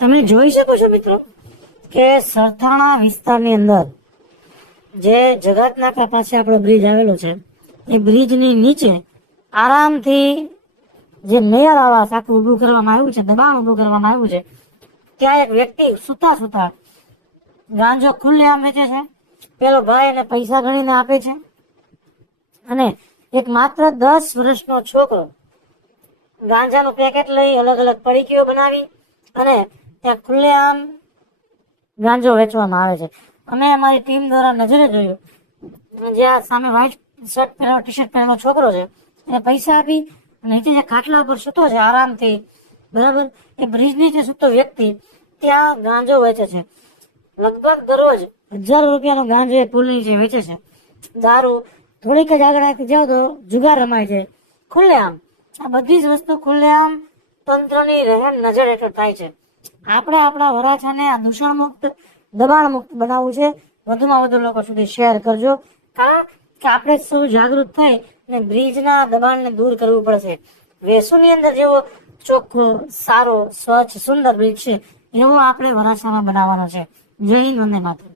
તમે જોઈ શકો છો મિત્રો કે સરથાણા વિસ્તારની અંદર જે જગતનાકા પાસે આપણો બ્રિજ આવેલો છે, એ બ્રિજની નીચે આરામથી જે મેયર આવાસ આખું ઉભું કરવામાં આવ્યું છે, દબાણ ઉભું કરવામાં આવ્યું છે, ત્યાં એક વ્યક્તિ સુતા સુતા ગાંજો ખુલ્લેઆમ વેચે છે. પેલો ભાઈ એને પૈસા ગણીને આપે છે અને એક માત્ર 10 વર્ષનો છોકરો ગાંજાનું પેકેટ લઈ અલગ અલગ પડીકીઓ બનાવી અને ત્યાં ખુલ્લેઆમ ગાંજો વેચવામાં આવે છે. અમે અમારી ટીમ દ્વારા નજરે જોયું, જ્યાં સામે વ્હાઈટ શર્ટ પહેરેલો ટી શર્ટ પહેરેલો છોકરો છે એને પૈસા આપી નીચે જે ખાટલા ઉપર સૂતો છે આરામથી, બરાબર, એ બ્રિજ નીચે સૂતો વ્યક્તિ ત્યાં ગાંજો વેચે છે. લગભગ દરરોજ 1000 રૂપિયાનો ગાંજો એ પુલ નીચે વેચે છે. દારૂ થોડીક જ આગળ જાઓ તો જુગાર રમાય છે ખુલ્લેઆમ. આ બધી જ વસ્તુ ખુલ્લેઆમ તંત્રની રહેમ નજર હેઠળ થાય છે. આપણે આપણા વરાછાને આ દૂષણ મુક્ત, દબાણ મુક્ત બનાવવું છે. વધુમાં વધુ લોકો સુધી શેર કરજો, કારણ કે આપણે સૌ જાગૃત થઈ અને બ્રિજના દબાણને દૂર કરવું પડશે. વેસુની અંદર જેવો ચોખ્ખો, સારો, સ્વચ્છ, સુંદર બ્રિજ છે, એવો આપણે વરાછામાં બનાવવાનો છે. જય હિન્દ, વંદે માતરમ.